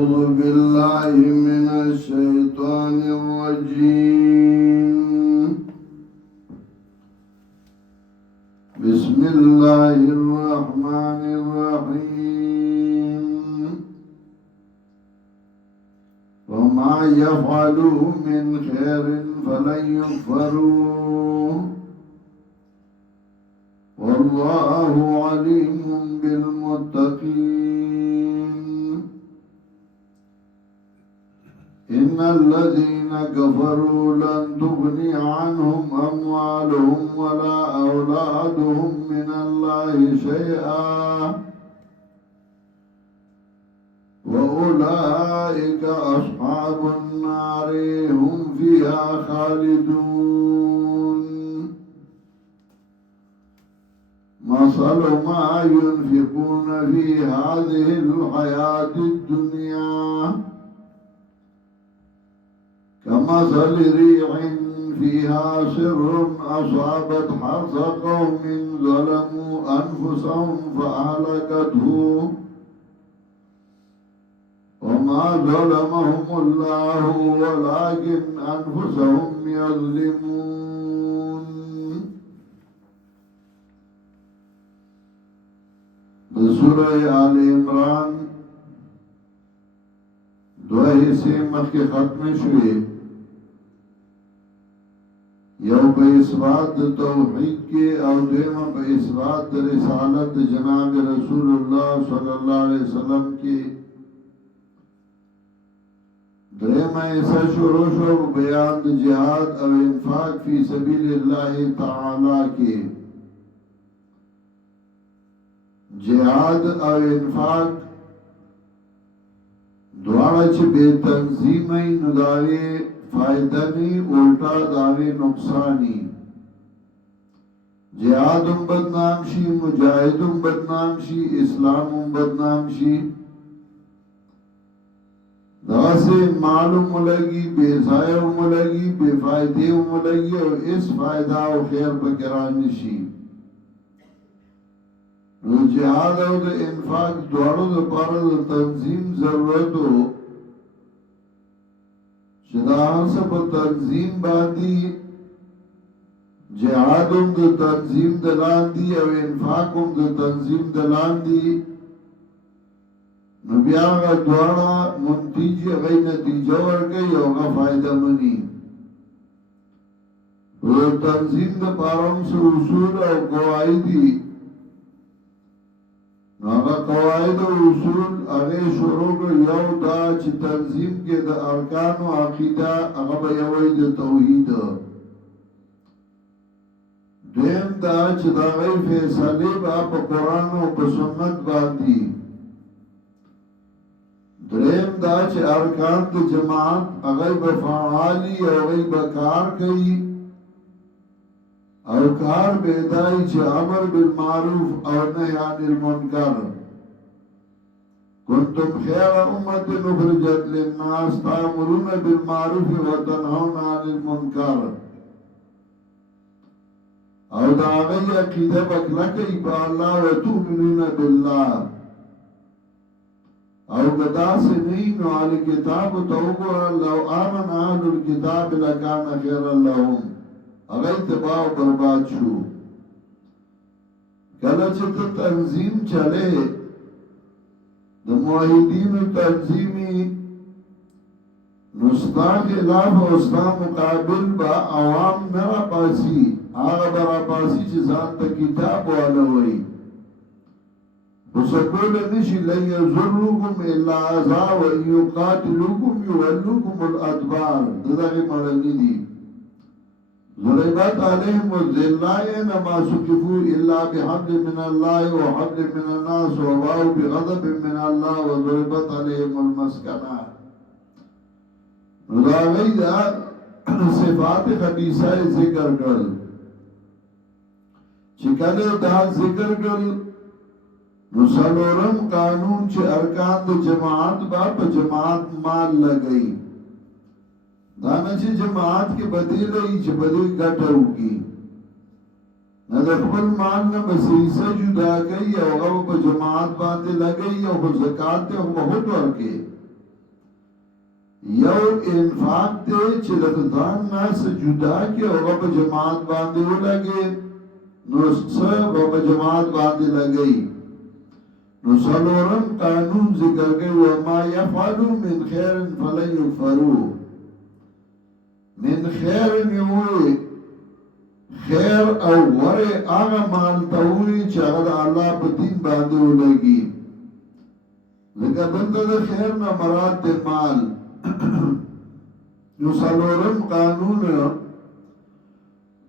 أعوذ بالله من الشيطان الرجيم. بسم الله الرحمن الرحيم. وما يفعلوا من خير فلن يكفروه والله عليم بالمتقين. إن الذين كفروا لن تغني عنهم أموالهم ولا أولادهم من الله شيئا وأولئك أصحاب النار هم فيها خالدون. مثل ما ينفقون في هذه الحياة الدنيا كمثل ريح فيها سر أصابت حرث قوم ظلموا أنفسهم فأهلكته وما ظلمهم الله ولكن أنفسهم يظلمون. بسورة آل عمران دو حصے مخی ختم شوئے. یو په اثبات توحید کے او دویمه په اثبات رسالت جناب رسول اللہ صلی اللہ علیہ وسلم کی. دویمه ایسا شروع شو بیان جہاد او انفاق فی سبیل اللہ تعالی کی. جہاد او انفاق دوارا چه بے تنظیمی نداری فائدنی الٹا داوی نقصانی. جہادم بدنام شی، مجاہدم بدنام شی، اسلامم بدنام شی. داسے معلوم لگی، بے ضائع لگی، بے فائدے لگی اور اس فائدہ و خیر بکرانی شی. نو جہاد او د انفاق دوارو د پاره د تنظیم ضرورت ہو. شدار سب تنظیم باندی جہادم د تنظیم دلان دی او انفاقم د تنظیم دلان دی. نو بیا غا دوارا منتیجی غی نتیجہ ورگئی او غا فائدہ منی. تنظیم د پارم سے اصول او قواعدی ناغا قواعد و اصول اغی شروع کو یو دا چی تنظیم کے دا ارکان و عقیدہ اغب یوی دا توحید. دویم دا چی دا غی فیصلی با پا قرآن و پا سنت باندی. دریم دا چی ارکان دا جماعت اغی بفعالی اغی بکار کئی او کار بیدائی چه امر بالمعروف او نهی عن المنکر. کنتم خیر امت نخرجت للناس تامرون بالمعروف و تنهون عن المنکر. او دا غی عقیدہ بکلکی با اللہ و تؤمنون باللہ. او گدا سے نہیں نو علی کتاب توقع لو آمن آل الكتاب لکان خیر اللہم. اگر تباہ و برباد شو. کله چې ته تنظیم چلے د موحدین تنظیمی نستا خلاف او ستا مقابل با عوام نرا پاسی. آغا برا پاسی چه ځان ته کتاب والا وی وسکول نشی لن یضرکم الا اذا و یقاتلوکم یولوکم الادبار. دغه معنی دی. ضربت علیہم الذلائن ما سکفو الا بحبل من اللہ وحبل من الناس وباؤ بغضب من اللہ وضربت علیہم المسکنہ. نظامی دا صفات خبیصہ ذکر کرل. چکل دا ذکر کرل نسلورم قانون چه ارکان دا جماعت با پا جماعت مال لگئی. دانا چه جماعت کے بدی لئی چه بدی گٹا ہوگی. نہ خپل مال نه مسیسه جدا کوي او هغه په جماعت باندې لګي او په زکات ته بہت ورکي یو انفاق تے چې د ځان نه څه جدا کې هغه په جماعت باندې ولګي نو څه په جماعت باندې لګي نو څلورم قانون ذکر کوي وما يفعلوا من خير فلن يكفروا من خیر نیوی خیر او وره آغا مال تاوی چه اغا دا اللہ پا دین بانده ہو لگی لکه دلتا دا خیر نا مراد دے مال نو سلورم قانون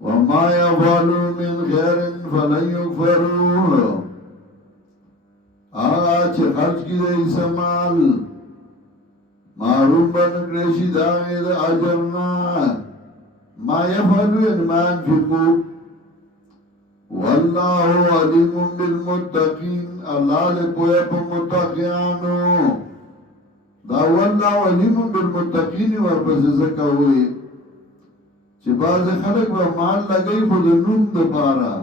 وما يفعلوا من خیر فلن يكفروا آغا چه خرچ کی دا ایسا مال معروم بنکریشی داغی دا عجرنا ما یفعلو یعنی ما انفقو واللہ علیم بالمتقین اللہ دے پویا پا متقیانو دا واللہ علیم بالمتقین ورپس زکا ہوئی چه باز خلق با مال لگئی خود نوم دا پارا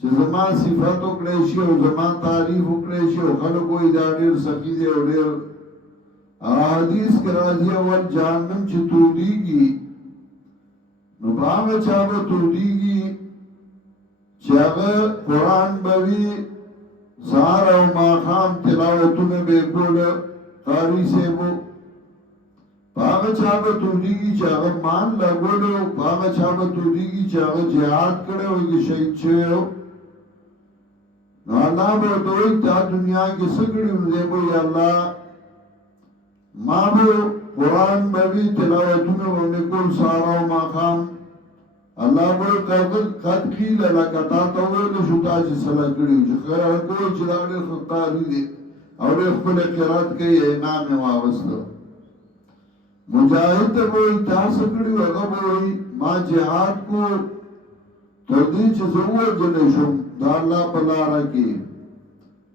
چه زمان صفت اکریشی و زمان تعریف اکریشی و خلق ہوئی دا دیر سخی دے و دیر حدیث کے راضی اول جہنم چی تودی گی نو باغ چاگا تودی گی چاگا قرآن بوی سارا و ماخام تلاوتون بے کول قاری سے بو باغ چاگا تودی گی چاگا مان لگولو باغ چاگا تودی گی چاگا جہاد کرے ہوگی شہید چھوئے ہو نو اللہ بہتوئی تا دنیا کی سکڑی انزے بو یا اللہ ما بو قرآن بوی تلاوتون و نکل سارا و ماخام اللہ بو قد خیل لکتا تاویل شتا چی صلاح کریو چی خیرہ کوئی چلاغلی خطاری دی اور اخفل قرات کئی اینام واغستو مجاہد بو اتحاس کریو اگا بوئی ما جہاد کو تردی چی زور جنشم دا اللہ پلارا کی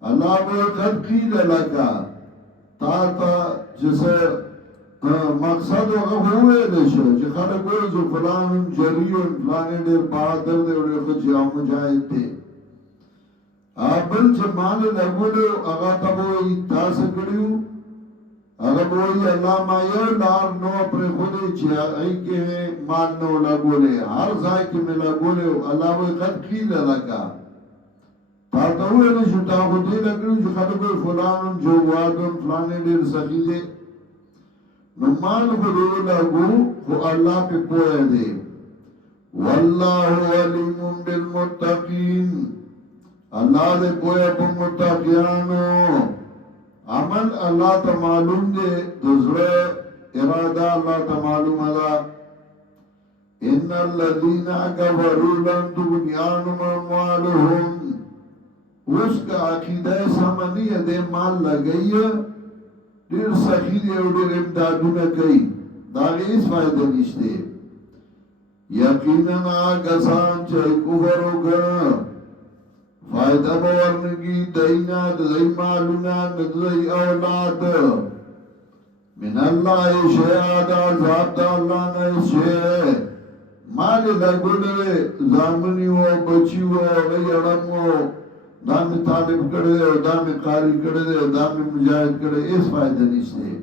اللہ بو قد خیل لکا تا جسے مقصد وغا ہوئے لیشو جی خلق ہوئے جو فلان جریون فلانے دیر بہادر دے اور خجیاں مجاہد دے آبل چه مال لگولو اگا تبوئی تاسکڑیو اگا بوئی اللہ ما یو لار نو پر خودی چی ای کے مال نو لگولے ہر زائی کے میں لگولے اللہ بوئی قد خیل لگا تاتا ہوئے لیشو تا خودی لگلو جو خلق ہوئے فلان جوادن فلانے دیر سخی دے نمان خودو لگو خو اللہ پہ پویا دے واللہ علیم بالمتقین اللہ دے پویا پہ متقیانو عمل اللہ تا معلوم دے دزر ارادہ اللہ تا معلوم دا ان الذین کفروا لن تغنیانهم اموالهم اس کا عقیدہ سمنی دے مال لگئی دیر سخی دے و دیر امدادو نکئی داغی اس فائدہ نشتے یقیناً آگسان چاہی کفر ہوگا فائدہ بورنگی دینا دزئی مالونا ندزئی اولاد من اللہ شیعاد عذاب دا اللہ نئی شیع مال لگو دے زامنی و بچی و غی اڑم و دامی طالب کرده و دامی قاری کرده و دامی مجاہد کرده اس فائدہ نیستے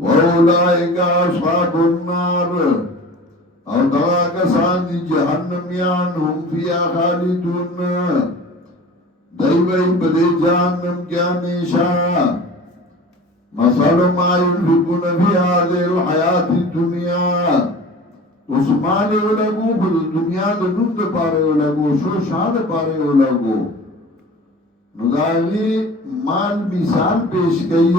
وَأُولَئِكَ أَصْحَابُ النَّارِ او دغا کسان دی جہنمیان هم فیا خالدون دیوئی بدے جہنم کیا میشا مثل ما ينفقون فی هذه الحیات الدنیا اس مانے ہو لگو خود دنیا دے نم دے پارے ہو لگو شو شاہ دے پارے ہو لگو نداغی مال مثال پیش گئی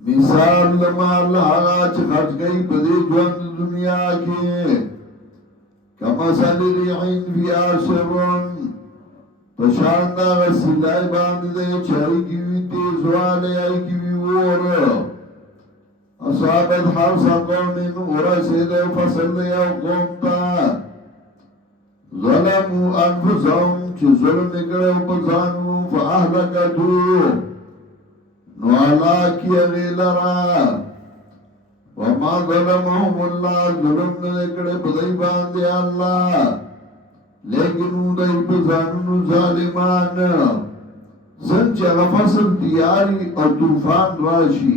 مثال مال آغا چھ خرچ گئی بدے جوند دنیا کے کمثل ریحین فی آشرون پشاندہ غسیلائی باند دے چاہی کیوی تیز والے آئی کیوی وور اصابت حرس قوم ورسید فصل یا قوم تا ظلموا انفسهم چه ظلم نکڑے بزانو فاہلکتو نو علا کی اغیلرا وما ظلمهم اللہ ظلم نکڑے بدائی باندے اللہ لیکن دائی بزانو ظالمان څنګه چې هغه فصل تیاري او طوفان راشي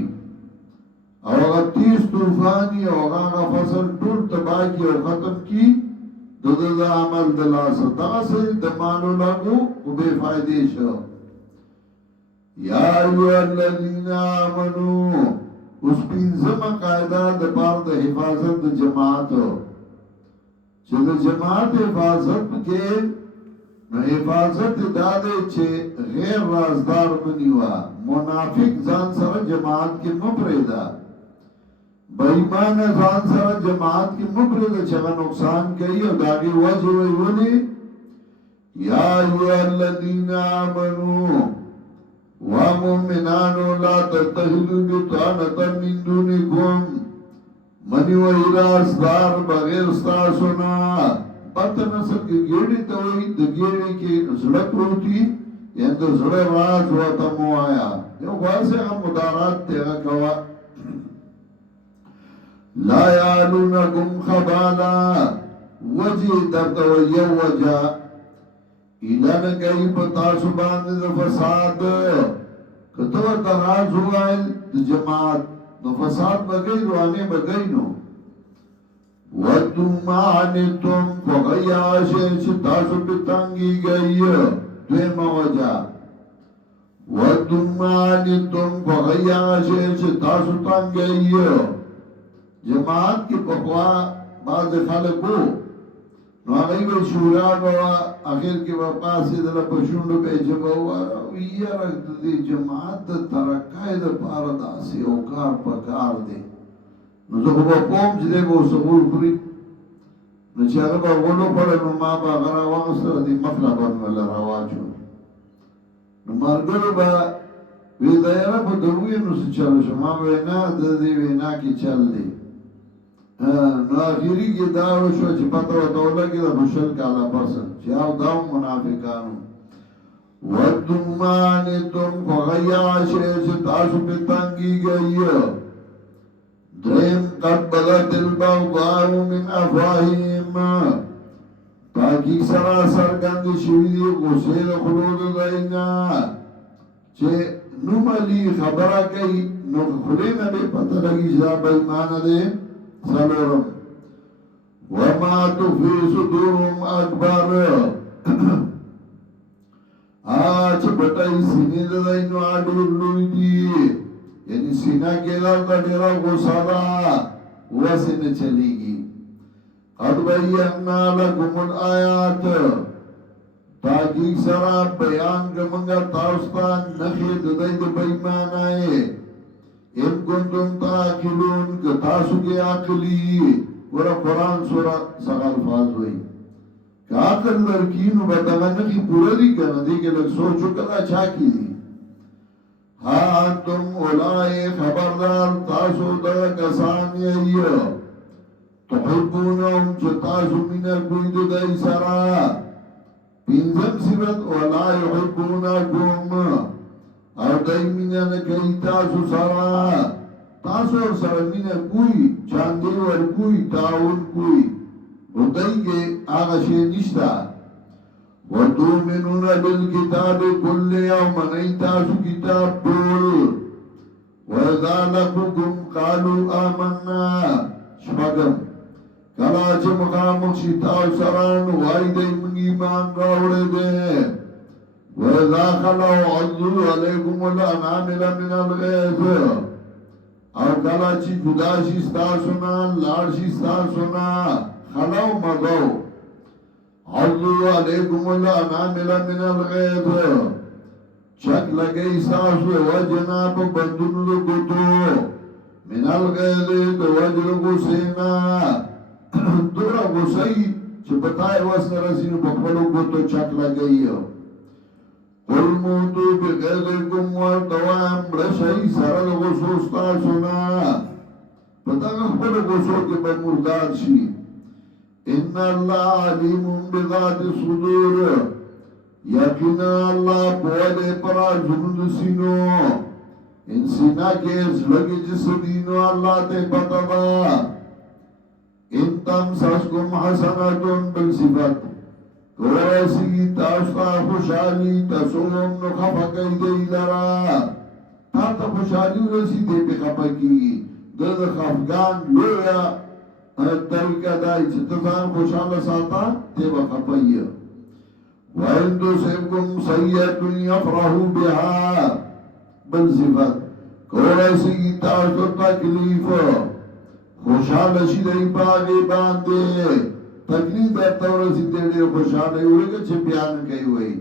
او هغه تیز طوفاني او هغه فصل ټول تباه کی او ختم کی د عمل د لاسه دغسې د مالو لګو خو بې فایدې شو. یا ایها الذین آمنو اوس پنځمه قاعده د پاره د حفاظت د جماعت چې د جماعت حفاظت کې نو حفاظت دا دی چې غیر رازدار بنیوا منافق ځان سره جماعت کې مه پرېږده بېایمان ځان سره جماعت کې مه پرېږده چې هغه نقصان کوي او د هغې وجې وایي ولې یا ایها الذین آمنو ومؤمنانو لا تتخذوا بطانة من دونکم منی و ایرازدار بغیر ستاسونا پتہ نسل کی گیڑی توئی دا گیڑی کی زڑک روتی یعنی دا زڑک راز واتا مو آیا یو خواسے ہم مدارات تیغا کوا لا یالونکم خبالا وجی در توئی وجہ ایلان کئی پتاسو باندې د فساد کتو تراز ہوئل د جماعت نو فساد بگئی روانی بگئی نو ودو معنیتم فغیا شیچ تاسو پتنگی گئی دوی موجہ ودو معنیتم فغیا شیچ تاسو تنگ گئی جماعت کی پخوا بعض خلقو نو هغه به شورا بوا اخر کې به پاسې د پښوندو به جبا ویره د جماعت ترقای د پاره داسې او کار پکار دی نو زه په کوم چې به وسغور کړی نو چې هغه به ولو په نو ما به غرا واغسته د مخلا باندې ولا راواچو نو مرګره به وی دایره په دوی نو څه چل شو ما وینا د دې وینا کې چل دی نو آخری کی داو شو چی پتا و دولا کی دا بشل کالا پرسن چی آو داو منافقانو ودن مانتم فغیا شیش تاسو پتنگی گئی درم قد بدت البغضاء من افواهیم تاکی سرا سرگند شویدی غسید خلود دائنا چی نمالی خبرہ کئی نو خلینا بے پتہ لگی جا بیمان دے سلورم وما تخفي صدورهم اکبر آج بٹائی سینے دائنو آڈور لوئی دی یعنی سینہ کیلا تا ڈیرا غصادا ویسے نہ چلے گی قد بیانا لکم الآیات تاکہ سرا بیان کمنگا تاوستان نخید دائد بیمان آئے ان کنتم تاقلون که تاسو کے عقلی ورہ قرآن سورہ سغا الفاظ ہوئی کہ عقل لرکینو بدغنقی پورا دی کنا دی کہ لگ سوچو کلا چاکی دی ہاں انتم اولائی خبردار تاسو دا کسانی ایو تحبونهم چه تاسو مینہ کوئی دو دائی سرا پینزم صفت اولائی حبونکم او دای مینا نکئی تاسو سرا تاسو سرا مینا کوئی چاندی ور کوئی تاون کوئی او دای کے آغا شئی نشتا وَتُؤْمِنُونَ بِالْكِتَابِ كُلِّ يَوْمَ نَئی تاسو کتاب دول وَإِذَا لَقُوكُمْ قَالُوا آمَنَّا شپگم کلا چه مقامک شتاو سران وائی دای منگی ایمان راوڑے دے وَإِذَا خَلَوْا عَضُّوا عَلَيْكُمُ الْأَنَامِلَ مِنَ الْغَيْظِ او کلا چی جدا شستا سنا لار شستا سنا خلو مدو عَضُّوا عَلَيْكُمُ الْأَنَامِلَ مِنَ الْغَيْظِ چک لگئی ساسو وجنا پا بندن لگتو من الْغَيْظِ دو وجر غسینا دورا غسی چی بتائی وسن رسینو بکملو گتو چک لگئی قل موتو بغیظکم ورطوام رشای سرد غصوستا سنا پتا خبر غصو کے بمردار شی ان اللہ علیم بذات صدور یقینا اللہ پوالے پرا جنود سینو ان سینا کے زلگی جس دینو اللہ تے پتا دا ان تم سسکم حسنتون بالصفت ورسی تاستا خوشحالی تسوم نو خفا کئی دی لرا تا تا خوشحالی ورسی دی پی خفا کی دد خفگان لویا طریقہ دائی چه تزان خوشحال ساتا دی با خفایی وَإِن تُصِبْكُمْ سَيِّئَةٌ يَفْرَحُوا بِهَا بل صفت کورسی کی تاستا تکلیف خوشحال شدئی باغی باندے تکلیف در تورسی دیڑے خوشحال ہوئے کہ چھے بیان کئی ہوئی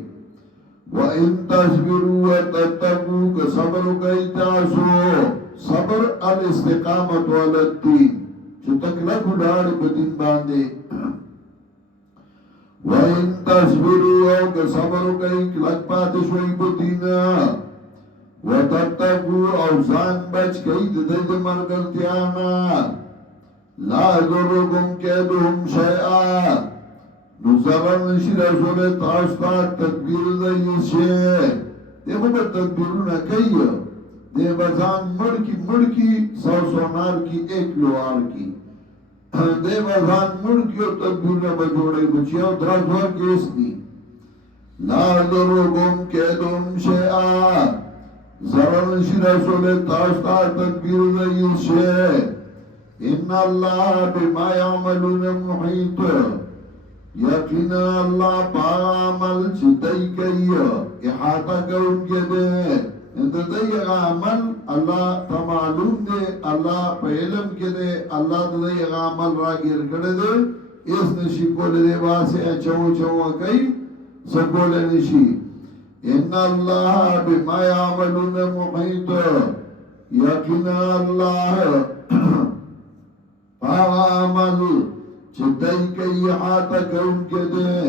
وَإِن تَصْبِرُوا وَتَتَّقُوا کہ صبر کئی تاسو صبر الاستقامت والدین چھے تکلک اڈاڑ بدین باندے وَإِن تَصْبِرُوا کہ صبر کئی کلک پاتشوئی بدینا وَتَتَّقُوا اوزان بچ کئی دید مرگلتیانا لا ضرکم کیدهم شیئا نظرن نشی رسول تاستا تدبیر دیس شے دیکھو با تدبیرون کئی دے بزان مڑکی سو سونار کی ایک لوار کی دے بزان مڑکی و تدبیرون بجوڑے بچیا و درازوار کیس دی لا ضرکم کیدهم شیئا ضرر نشی رسول تاستا تدبیر دیس شے ان اللہ بما یعملون محیط یقینا اللہ پاعمل چتائی کئی احاطہ کون کے دے انددائی عمل اللہ تمعلوم دے اللہ پا علم کے دے اللہ ددائی عمل را گر کردے دے اس نشی کولے دے باسے چو کئی سکولے نشی ان اللہ بما یعملون محیط یقینا اللہ عمل چدائی کئی حاتا کون کے دے